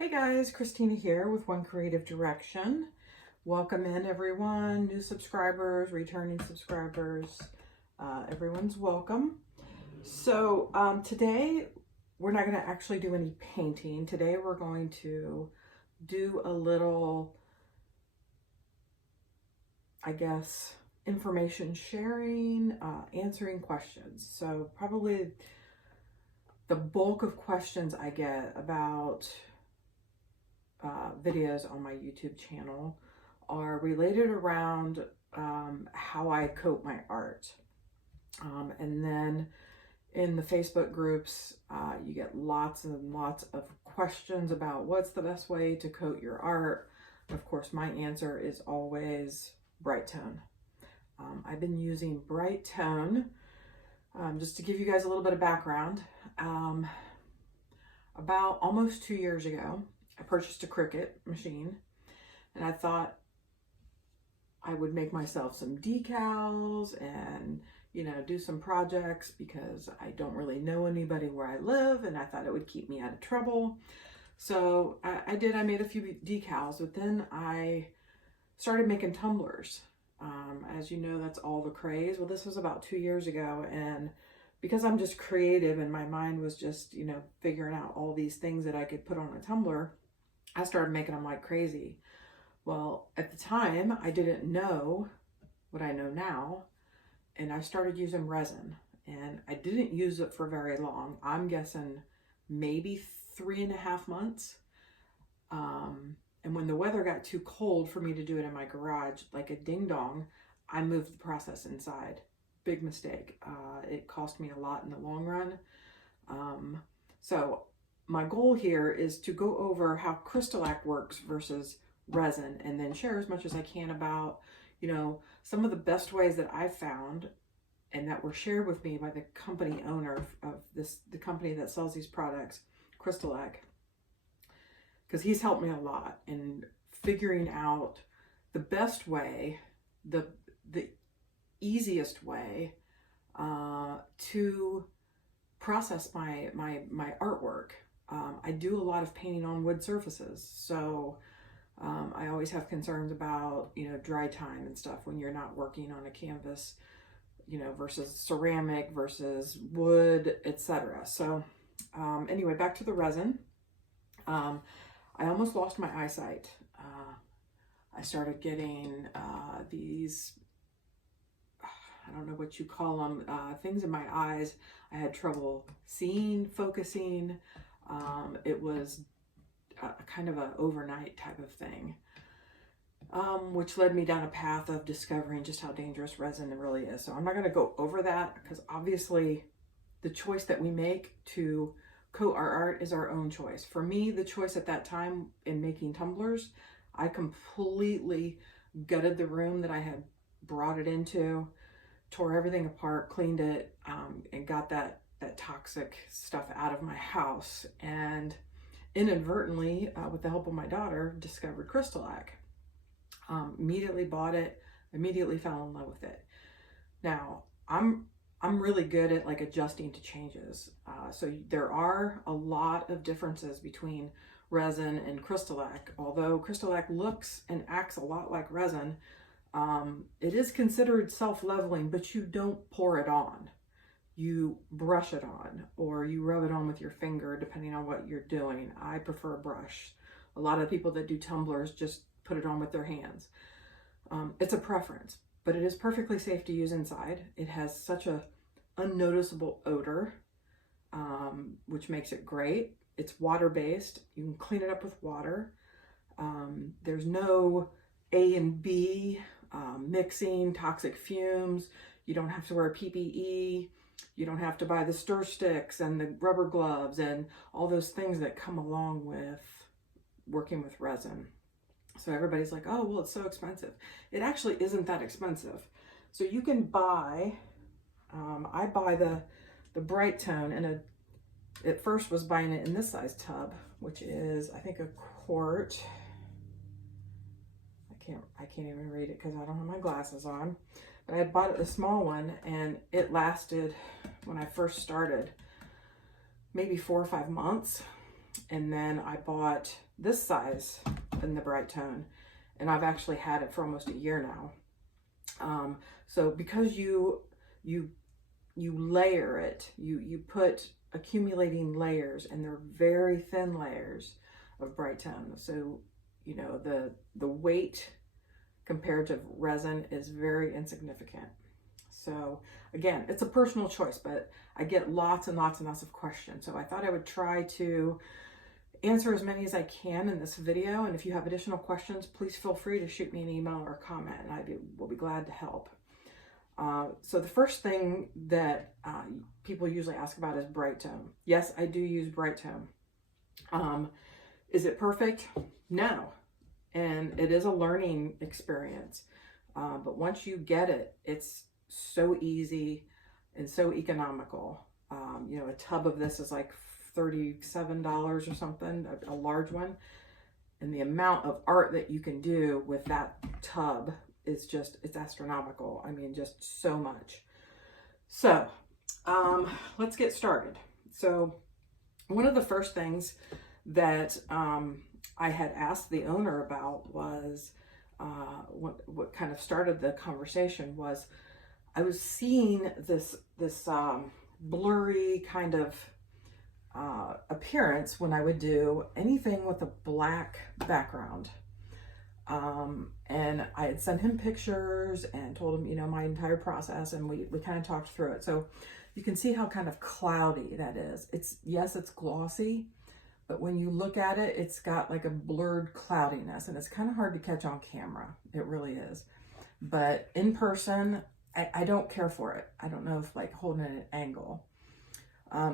Hey guys, Christina here with One Creative Direction. Welcome in everyone, new subscribers, returning subscribers, everyone's welcome. So today we're not going to actually do any painting. Today we're going to do a little, I guess, information sharing, answering questions. So probably the bulk of questions I get about videos on my YouTube channel are related around how I coat my art. And then in the Facebook groups, you get lots and lots of questions about what's the best way to coat your art. Of course, my answer is always Brite tone. I've been using Brite tone, just to give you guys a little bit of background. About almost 2 years ago, I purchased a Cricut machine, and I thought I would make myself some decals and, do some projects because I don't really know anybody where I live, and I thought it would keep me out of trouble. So I did. I made a few decals, but then I started making tumblers. As you know, that's all the craze. Well, this was about 2 years ago, and because I'm just creative and my mind was just, figuring out all these things that I could put on a tumbler, I started making them like crazy. Well, at the time, I didn't know what I know now, and I started using resin, and I didn't use it for very long. I'm guessing maybe 3.5 months. And when the weather got too cold for me to do it in my garage, like a ding dong, I moved the process inside. Big mistake. It cost me a lot in the long run. So my goal here is to go over how Crystalac works versus resin, and then share as much as I can about, some of the best ways that I've found and that were shared with me by the company owner of the company that sells these products, Crystalac, because he's helped me a lot in figuring out the best way, the easiest way to process my artwork. I do a lot of painting on wood surfaces, so I always have concerns about, dry time and stuff when you're not working on a canvas, versus ceramic versus wood, etc. So anyway, back to the resin. I almost lost my eyesight. I started getting these, I don't know what you call them, things in my eyes. I had trouble seeing, focusing. It was kind of an overnight type of thing, which led me down a path of discovering just how dangerous resin really is. So I'm not going to go over that because obviously the choice that we make to coat our art is our own choice. For me, the choice at that time in making tumblers, I completely gutted the room that I had brought it into, tore everything apart, cleaned it, and got that toxic stuff out of my house, and inadvertently, with the help of my daughter, discovered Crystalac. Immediately bought it, immediately fell in love with it. Now, I'm really good at adjusting to changes. So there are a lot of differences between resin and Crystalac. Although Crystalac looks and acts a lot like resin, it is considered self-leveling, but you don't pour it on. You brush it on, or you rub it on with your finger, depending on what you're doing. I prefer a brush. A lot of people that do tumblers just put it on with their hands. It's a preference, but it is perfectly safe to use inside. It has such a unnoticeable odor, which makes it great. It's water-based. You can clean it up with water. There's no A and B mixing, toxic fumes. You don't have to wear PPE. You don't have to buy the stir sticks and the rubber gloves and all those things that come along with working with resin. So everybody's like, oh, well, it's so expensive. It actually isn't that expensive. So you can buy, I buy the Brite tone, and at first was buying it in this size tub, which is, I think, a quart. I can't even read it because I don't have my glasses on. But I had bought a small one, and it lasted, when I first started, maybe 4 or 5 months. And then I bought this size in the Brite tone, and I've actually had it for almost a year now. So because you layer it, you put accumulating layers, and they're very thin layers of Brite tone. So, you know, the weight compared to resin is very insignificant. So again, it's a personal choice, but I get lots and lots and lots of questions. So I thought I would try to answer as many as I can in this video. And if you have additional questions, please feel free to shoot me an email or a comment, and will be glad to help. So the first thing that people usually ask about is Brite tone. Yes, I do use Brite tone. Is it perfect? No. And it is a learning experience. But once you get it, it's so easy and so economical. You know, a tub of this is like $37 or something, a large one. And the amount of art that you can do with that tub is just, it's astronomical. I mean, just so much. So let's get started. So one of the first things that I had asked the owner about was, what kind of started the conversation was, I was seeing this blurry kind of appearance when I would do anything with a black background. And I had sent him pictures and told him, you know, my entire process, and we kind of talked through it. So you can see how kind of cloudy that is. Yes, it's glossy, but when you look at it, it's got like a blurred cloudiness, and it's kind of hard to catch on camera. It really is. But in person, I don't care for it. I don't know if like holding it at an angle.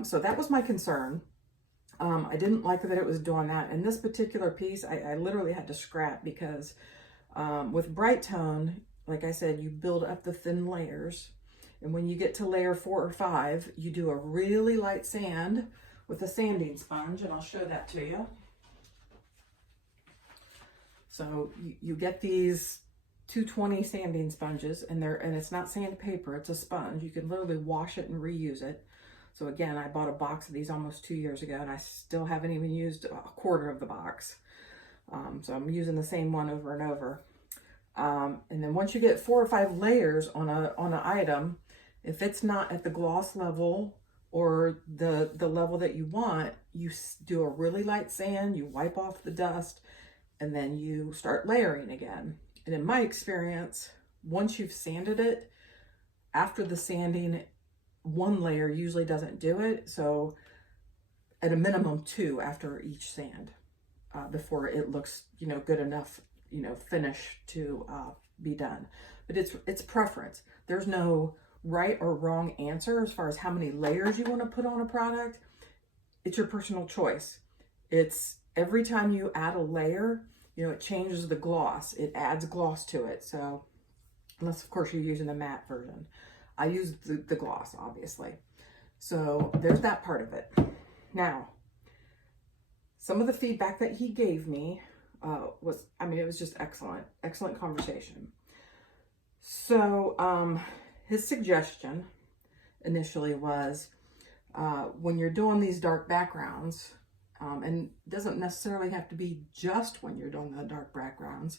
So that was my concern. I didn't like that it was doing that. And this particular piece, I literally had to scrap because with Brite tone, like I said, you build up the thin layers. And when you get to layer 4 or 5, you do a really light sand with a sanding sponge, and I'll show that to you. So you get these 220 sanding sponges, and it's not sandpaper, it's a sponge. You can literally wash it and reuse it. So again, I bought a box of these almost 2 years ago, and I still haven't even used a quarter of the box. So I'm using the same one over and over. And then once you get 4 or 5 layers on an item, if it's not at the gloss level or the level that you want, you do a really light sand, you wipe off the dust, and then you start layering again. And in my experience, once you've sanded it, after the sanding, 1 layer usually doesn't do it. So at a minimum 2 after each sand, before it looks, you know, good enough, you know, finish to be done. But it's preference. There's no right or wrong answer as far as how many layers you want to put on a product. It's your personal choice. It's every time you add a layer, you know, it changes the gloss. It adds gloss to it. So unless of course you're using the matte version. I use the gloss, obviously. So there's that part of it. Now, some of the feedback that he gave me was, I mean, it was just excellent conversation. So his suggestion initially was, when you're doing these dark backgrounds, and it doesn't necessarily have to be just when you're doing the dark backgrounds,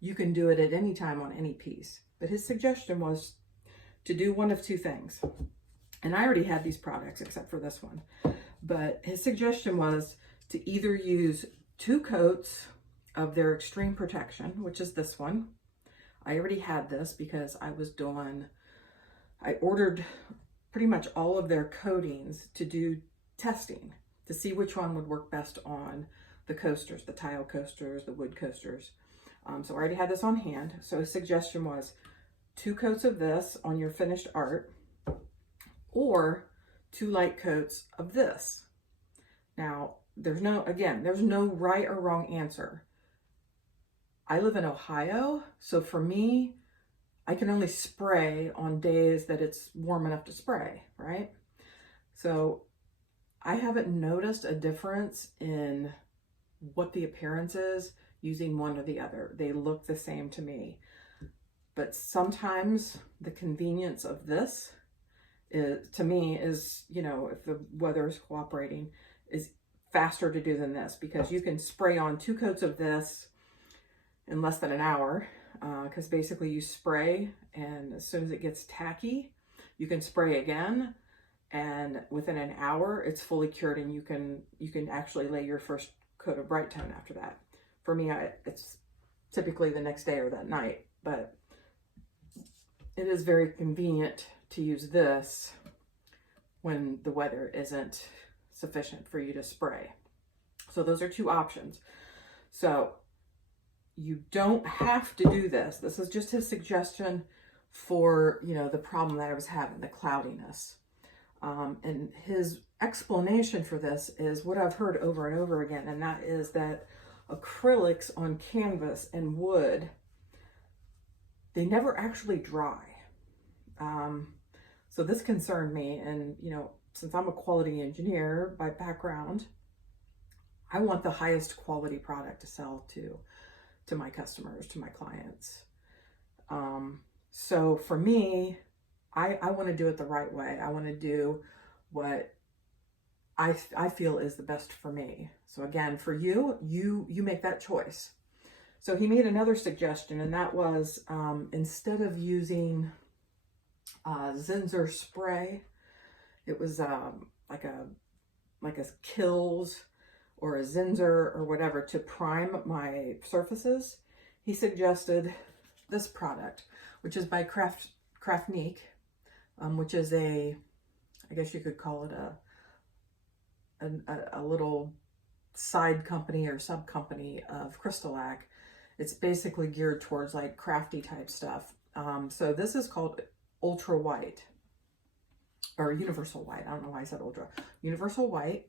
you can do it at any time on any piece. But his suggestion was to do one of 2 things. And I already had these products except for this one. But his suggestion was to either use 2 coats of their extreme protection, which is this one. I already had this because I ordered pretty much all of their coatings to do testing to see which one would work best on the coasters, the tile coasters, the wood coasters. So I already had this on hand. So his suggestion was 2 coats of this on your finished art, or 2 light coats of this. Now, there's no right or wrong answer. I live in Ohio, so for me, I can only spray on days that it's warm enough to spray, right? So I haven't noticed a difference in what the appearance is using one or the other. They look the same to me. But sometimes the convenience of this is, to me, is, you know, if the weather is cooperating, is faster to do than this, because you can spray on 2 coats of this in less than an hour, because basically you spray, and as soon as it gets tacky, you can spray again, and within an hour it's fully cured, and you can actually lay your first coat of Brite tone after that. For me, it's typically the next day or that night, but it is very convenient to use this when the weather isn't sufficient for you to spray. So those are 2 options. So you don't have to do this. This is just his suggestion for, you know, the problem that I was having, the cloudiness. And his explanation for this is what I've heard over and over again, and that is that acrylics on canvas and wood, they never actually dry. So this concerned me, and you know, since I'm a quality engineer by background, I want the highest quality product to sell to my customers, to my clients. So for me, I want to do it the right way. I want to do what I feel is the best for me. So again, for you make that choice. So he made another suggestion, and that was instead of using Zinsser spray, it was like a Kills or a Zinsser or whatever to prime my surfaces. He suggested this product, which is by Craftnique, which is I guess you could call it a little side company or sub company of Crystalac. It's basically geared towards like crafty type stuff. So this is called Ultra White, or Universal White. I don't know why I said Ultra. Universal White.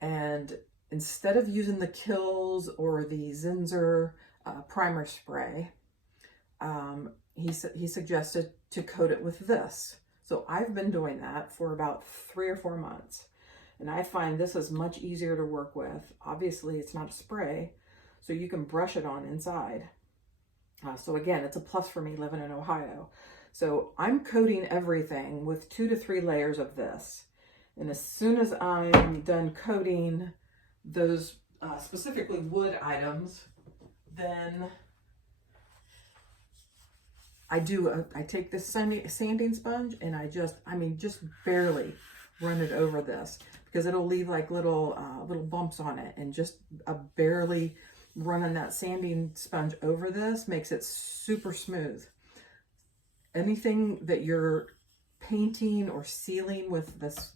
And instead of using the Kills or the Zinsser primer spray, he suggested to coat it with this. So I've been doing that for about 3 or 4 months, and I find this is much easier to work with. Obviously, it's not a spray, so you can brush it on inside. So again, it's a plus for me living in Ohio. So I'm coating everything with 2 to 3 layers of this. And as soon as I'm done coating those specifically wood items, then I take this sanding sponge and I just barely run it over this, because it'll leave like little bumps on it, and just barely running that sanding sponge over this makes it super smooth. Anything that you're painting or sealing with this,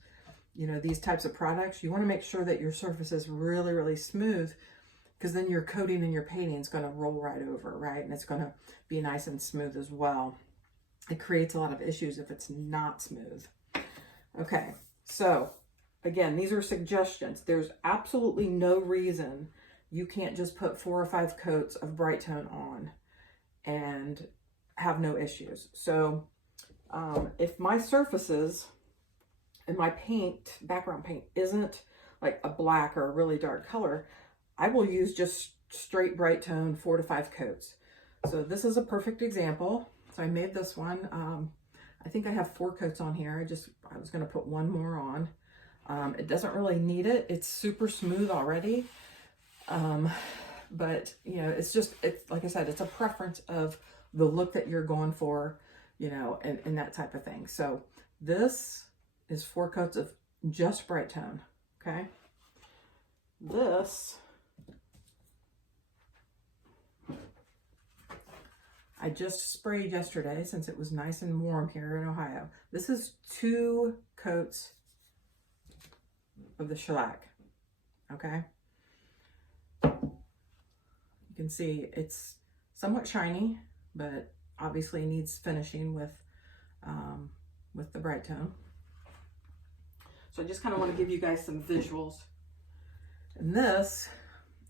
you know, these types of products, you want to make sure that your surface is really, really smooth, because then your coating and your painting is going to roll right over, right? And it's going to be nice and smooth as well. It creates a lot of issues if it's not smooth. Okay, so again, these are suggestions. There's absolutely no reason you can't just put 4 or 5 coats of Brite tone on and have no issues. So if my surfaces and my paint, background paint, isn't like a black or a really dark color, I will use just straight Brite tone 4 to 5 coats. So this is a perfect example. So I made this one. I think I have 4 coats on here. I was going to put 1 more on. It doesn't really need it. It's super smooth already. But you know, it's like I said, it's a preference of the look that you're going for, you know, and that type of thing. So this is 4 coats of just Brite tone. Okay. This I just sprayed yesterday, since it was nice and warm here in Ohio. This is 2 coats of the shellac. Okay. You can see it's somewhat shiny, but obviously needs finishing with the Brite tone. So I just kind of want to give you guys some visuals. And this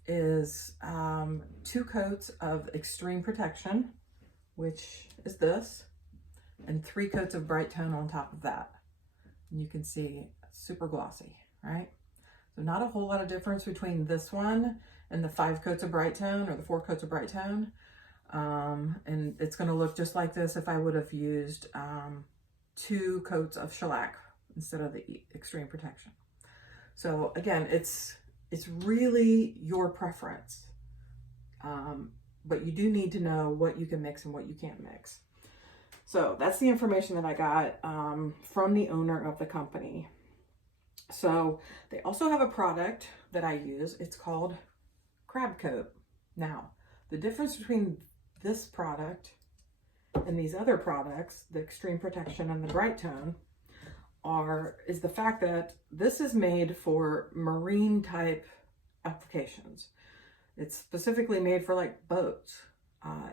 is 2 coats of Extreme Protection, which is this, and 3 coats of Brite tone on top of that. And you can see super glossy, right? So not a whole lot of difference between this one and the 5 coats of Brite tone or the 4 coats of Brite tone. And it's going to look just like this if I would have used 2 coats of shellac instead of the Extreme Protection. So again, it's it's really your preference. But you do need to know what you can mix and what you can't mix. So that's the information that I got from the owner of the company. So they also have a product that I use. It's called Crab Coat. Now, the difference between this product and these other products, the Extreme Protection and the Brite Tone, is the fact that this is made for marine type applications. It's specifically made for like boats.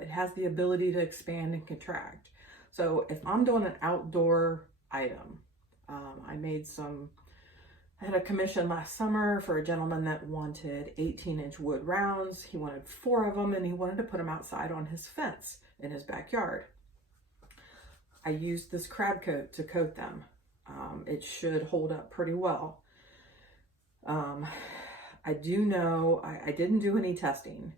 It has the ability to expand and contract. So if I'm doing an outdoor item, I had a commission last summer for a gentleman that wanted 18-inch wood rounds. He wanted 4 of them and he wanted to put them outside on his fence in his backyard. I used this Crab Coat to coat them. It should hold up pretty well. I do know, I didn't do any testing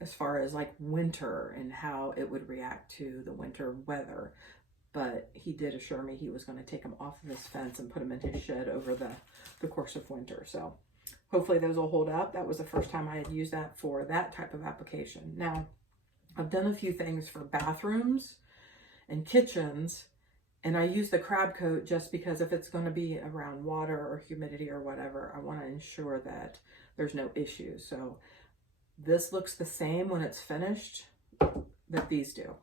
as far as like winter and how it would react to the winter weather. But he did assure me he was going to take them off of his fence and put them in his shed over the course of winter. So hopefully those will hold up. That was the first time I had used that for that type of application. Now, I've done a few things for bathrooms and kitchens, and I use the Crab Coat just because if it's going to be around water or humidity or whatever, I want to ensure that there's no issues. So this looks the same when it's finished that these do.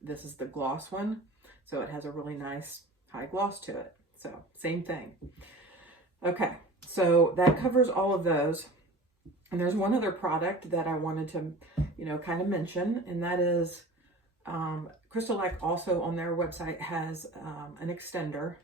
This is the gloss one. So it has a really nice high gloss to it. So same thing. Okay, so that covers all of those. And there's one other product that I wanted to, kind of mention, and that is Crystalac also on their website has an extender.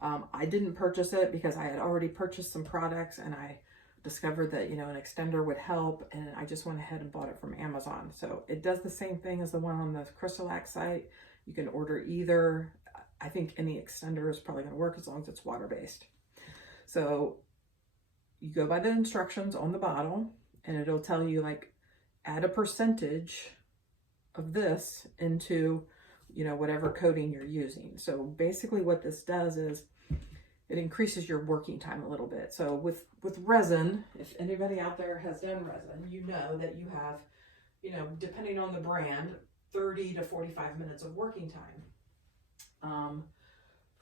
I didn't purchase it because I had already purchased some products and I discovered that, an extender would help, and I just went ahead and bought it from Amazon. So it does the same thing as the one on the Crystalac site. You can order either. I think any extender is probably going to work as long as it's water-based. So you go by the instructions on the bottle and it'll tell you like add a percentage of this into, whatever coating you're using. So basically what this does is it increases your working time a little bit. So with resin, if anybody out there has done resin, you know that you have, depending on the brand, 30 to 45 minutes of working time.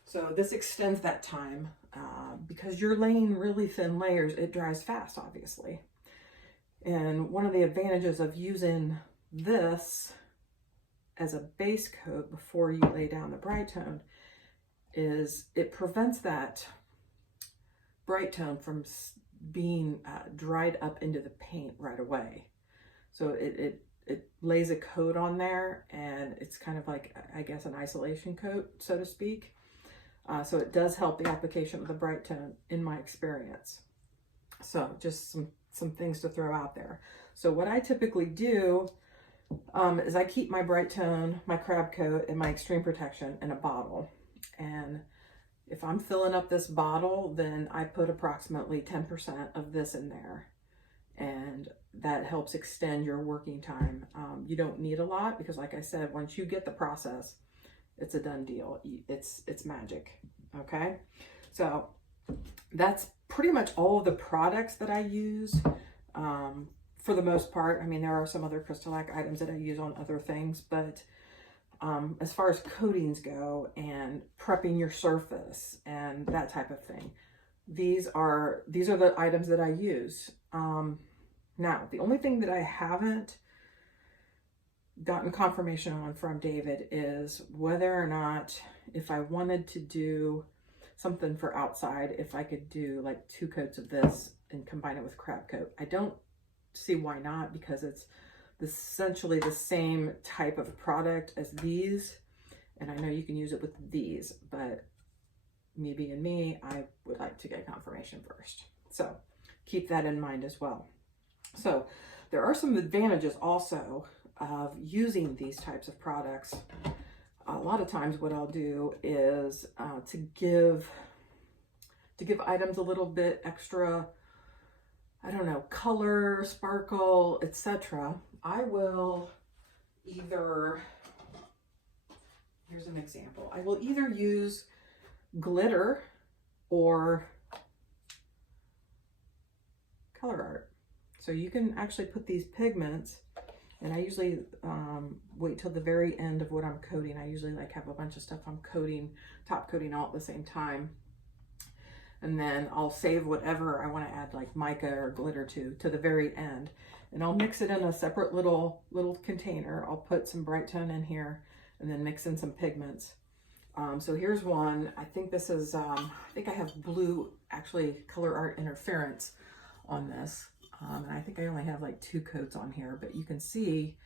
So this extends that time because you're laying really thin layers. It dries fast, obviously. And one of the advantages of using this as a base coat before you lay down the Brite Tone is it prevents that Brite Tone from being dried up into the paint right away. So it lays a coat on there, and it's kind of like, I guess, an isolation coat, so to speak. So it does help the application of the Brite Tone in my experience. So just some things to throw out there. So what I typically do is I keep my Brite Tone, my Crab Coat, and my Extreme Protection in a bottle. And if I'm filling up this bottle, then I put approximately 10% of this in there. And that helps extend your working time. You don't need a lot because, like I said, once you get the process, it's a done deal. It's magic. Okay, so that's pretty much all of the products that I use for the most part. I mean, there are some other Crystalac items that I use on other things, but as far as coatings go and prepping your surface and that type of thing, these are the items that I use. Now, the only thing that I haven't gotten confirmation on from David is whether or not, if I wanted to do something for outside, if I could do like 2 coats of this and combine it with Crab Coat. I don't see why not, because it's essentially the same type of product as these, and I know you can use it with these, but me being me, I would like to get confirmation first. So keep that in mind as well. So there are some advantages also of using these types of products. A lot of times what I'll do is to give items a little bit extra, I don't know, color, sparkle, etc. I will either, here's an example, I will either use glitter or So you can actually put these pigments, and I usually wait till the very end of what I'm coating. I usually like have a bunch of stuff I'm coating, top coating all at the same time. And then I'll save whatever I want to add, like mica or glitter to the very end. And I'll mix it in a separate little container. I'll put some Brite tone in here and then mix in some pigments. So here's one. I think this is, I think I have blue, actually color art interference on this. And I think I only have like 2 coats on here, but you can see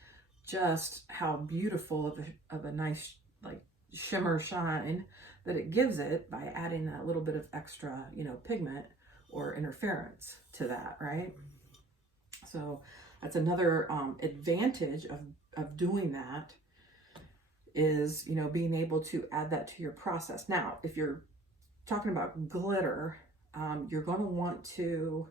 just how beautiful of a nice like shimmer shine that it gives it by adding that little bit of extra, you know, pigment or interference to that, right? So that's another advantage of doing that, is, you know, being able to add that to your process. Now, if you're talking about glitter, you're going to want to,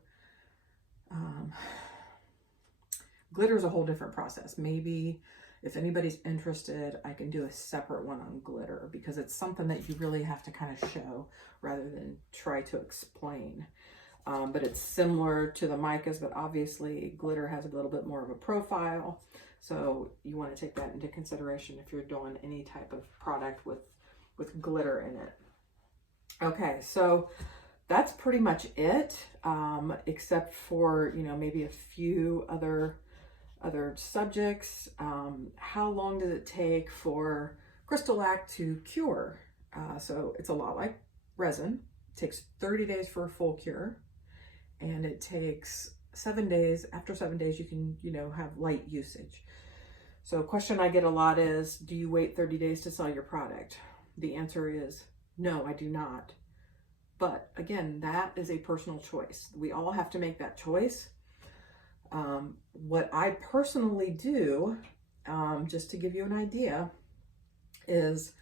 glitter is a whole different process. Maybe if anybody's interested, I can do a separate one on glitter, because it's something that you really have to kind of show rather than try to explain. But it's similar to the micas, but obviously glitter has a little bit more of a profile. So you want to take that into consideration if you're doing any type of product with glitter in it. Okay, so that's pretty much it, except for, you know, maybe a few other subjects. How long does it take for Crystalac to cure? So it's a lot like resin. It takes 30 days for a full cure, and it takes 7 days. After 7 days, you can, you know, have light usage. So a question I get a lot is, do you wait 30 days to sell your product? The answer is no, I do not. But again, that is a personal choice. We all have to make that choice. What I personally do, just to give you an idea, is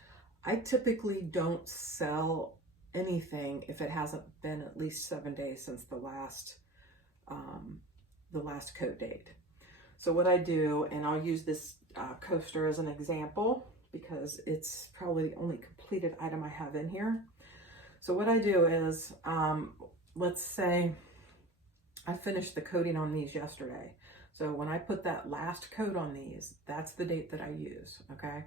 I typically don't sell anything if it hasn't been at least 7 days since the last coat date. So what I do, and I'll use this coaster as an example because it's probably the only completed item I have in here. So what I do is, let's say I finished the coating on these yesterday. So when I put that last coat on these, that's the date that I use, okay?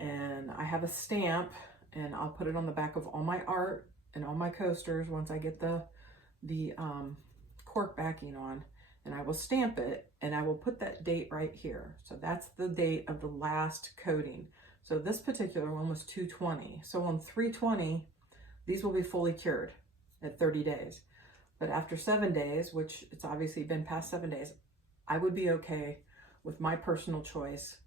And I have a stamp, and I'll put it on the back of all my art and all my coasters once I get the cork backing on, and I will stamp it, and I will put that date right here. So that's the date of the last coating. So this particular one was 2/20. So on 3/20, these will be fully cured at 30 days. But after 7 days, which it's obviously been past 7 days, I would be okay with my personal choice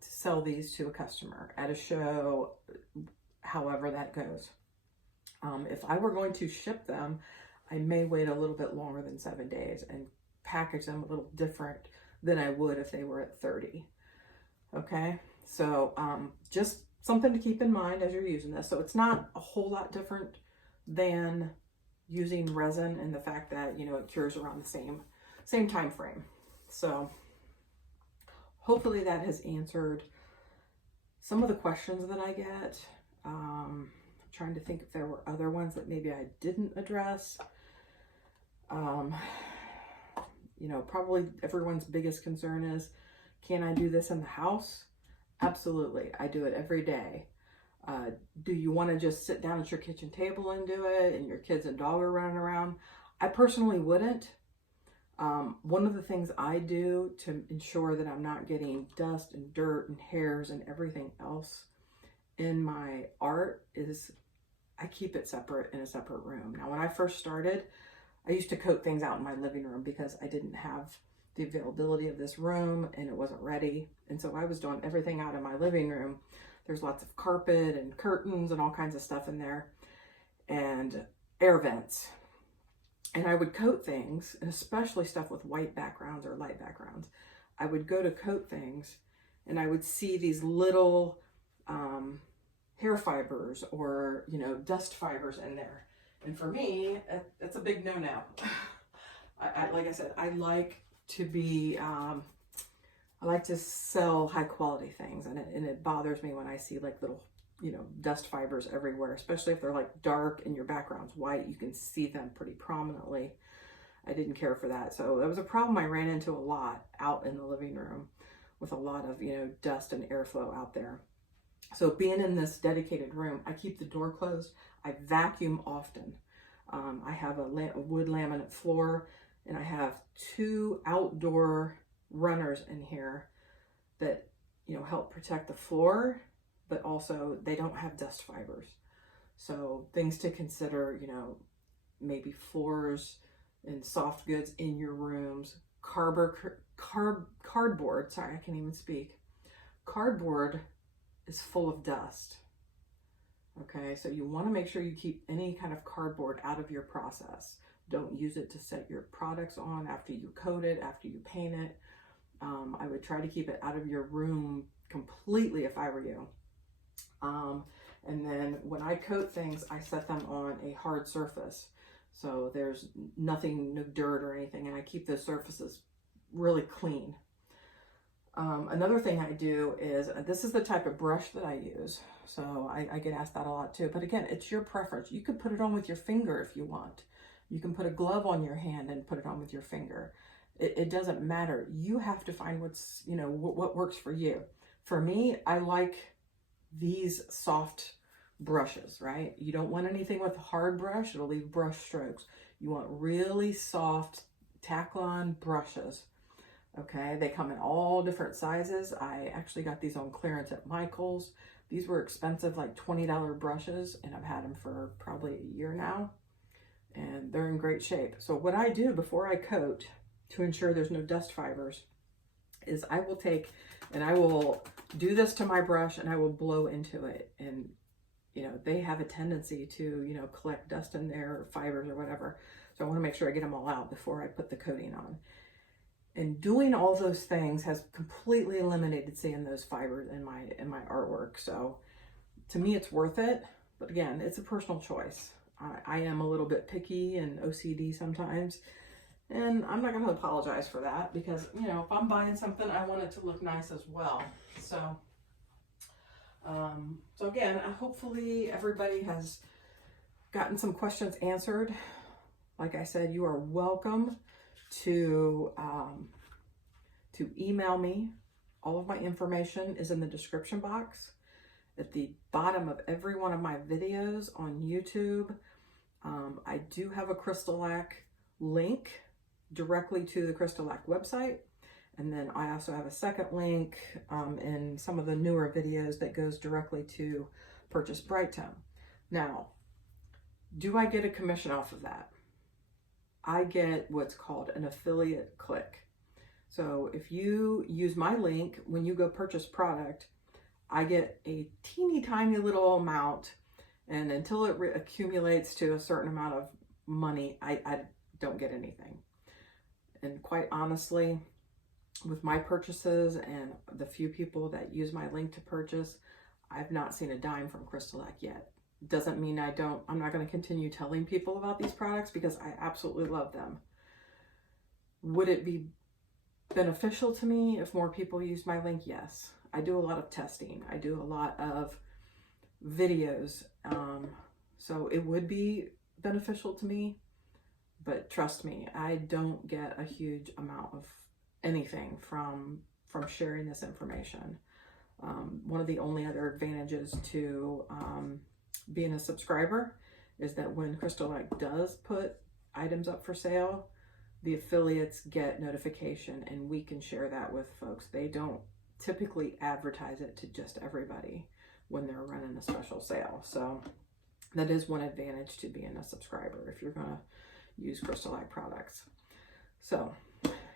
to sell these to a customer at a show, however that goes. If I were going to ship them, I may wait a little bit longer than 7 days and package them a little different than I would if they were at 30. Okay, so just something to keep in mind as you're using this. So it's not a whole lot different than using resin, and the fact that, you know, it cures around the same time frame. So hopefully that has answered some of the questions that I get. Trying to think if there were other ones that maybe I didn't address. You know, probably everyone's biggest concern is, can I do this in the house? Absolutely. I do it every day. Do you want to just sit down at your kitchen table and do it, and your kids and dog are running around? I personally wouldn't. One of the things I do to ensure that I'm not getting dust and dirt and hairs and everything else in my art is I keep it separate in a separate room. Now, when I first started, I used to coat things out in my living room because I didn't have the availability of this room and it wasn't ready. And so I was doing everything out in my living room. There's lots of carpet and curtains and all kinds of stuff in there, and air vents. And I would coat things, and especially stuff with white backgrounds or light backgrounds. I would go to coat things and I would see these little hair fibers or, you know, dust fibers in there. And for me, it's a big no-no. Like I said, I like to be, I like to sell high quality things, and it bothers me when I see like little, you know, dust fibers everywhere, especially if they're like dark and your background's white, you can see them pretty prominently. I didn't care for that. So that was a problem I ran into a lot out in the living room with a lot of, you know, dust and airflow out there. So being in this dedicated room, I keep the door closed. I vacuum often. I have a wood laminate floor, and I have 2 outdoor runners in here that, you know, help protect the floor, but also they don't have dust fibers. So things to consider, you know, maybe floors and soft goods in your rooms. Cardboard, sorry, I can't even speak. Cardboard is full of dust. Okay, so you want to make sure you keep any kind of cardboard out of your process. Don't use it to set your products on after you coat it, after you paint it. I would try to keep it out of your room completely if I were you. And then when I coat things, I set them on a hard surface. So there's nothing, no dirt or anything, and I keep those surfaces really clean. Another thing I do is, this is the type of brush that I use. So I get asked that a lot too. But again, it's your preference. You could put it on with your finger if you want. You can put a glove on your hand and put it on with your finger. It doesn't matter. You have to find what's, you know, what works for you. For me, I like these soft brushes, right? You don't want anything with a hard brush. It'll leave brush strokes. You want really soft tack-on brushes. Okay, they come in all different sizes. I actually got these on clearance at Michael's. These were expensive, like $20 brushes, and I've had them for probably a year now, and they're in great shape. So what I do before I coat to ensure there's no dust fibers is I will take and I will do this to my brush and I will blow into it. And, you know, they have a tendency to, you know, collect dust in there, or fibers or whatever. So I want to make sure I get them all out before I put the coating on. And doing all those things has completely eliminated seeing those fibers in my artwork. So to me, it's worth it. But again, it's a personal choice. I am a little bit picky and OCD sometimes, and I'm not going to apologize for that, because, you know, if I'm buying something, I want it to look nice as well. So, so again, hopefully everybody has gotten some questions answered. Like I said, you are welcome to email me. All of my information is in the description box at the bottom of every one of my videos on YouTube. I do have a Crystalac link directly to the Crystalac website, and then I also have a second link in some of the newer videos that goes directly to purchase Brite. Now, do I get a commission off of that? I get what's called an affiliate click. So if you use my link when you go purchase product, I get a teeny tiny little amount, and until it accumulates to a certain amount of money, I don't get anything. And quite honestly, with my purchases and the few people that use my link to purchase, I've not seen a dime from Crystalac yet. Doesn't mean I'm not going to continue telling people about these products, because I absolutely love them. Would it be beneficial to me if more people use my link? Yes. I do a lot of testing. I do a lot of videos. So it would be beneficial to me, but trust me, I don't get a huge amount of anything from sharing this information. One of the only other advantages to being a subscriber is that when Crystalac does put items up for sale, the affiliates get notification, and we can share that with folks. They don't typically advertise it to just everybody when they're running a special sale. So that is one advantage to being a subscriber if you're going to use Crystalac products. So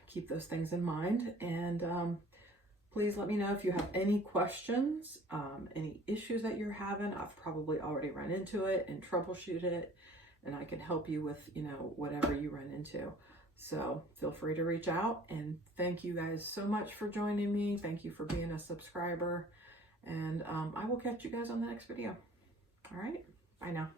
keep those things in mind, and please let me know if you have any questions, any issues that you're having. I've probably already run into it and troubleshoot it, and I can help you with, you know, whatever you run into. So feel free to reach out, and thank you guys so much for joining me. Thank you for being a subscriber, and I will catch you guys on the next video. All right, bye now.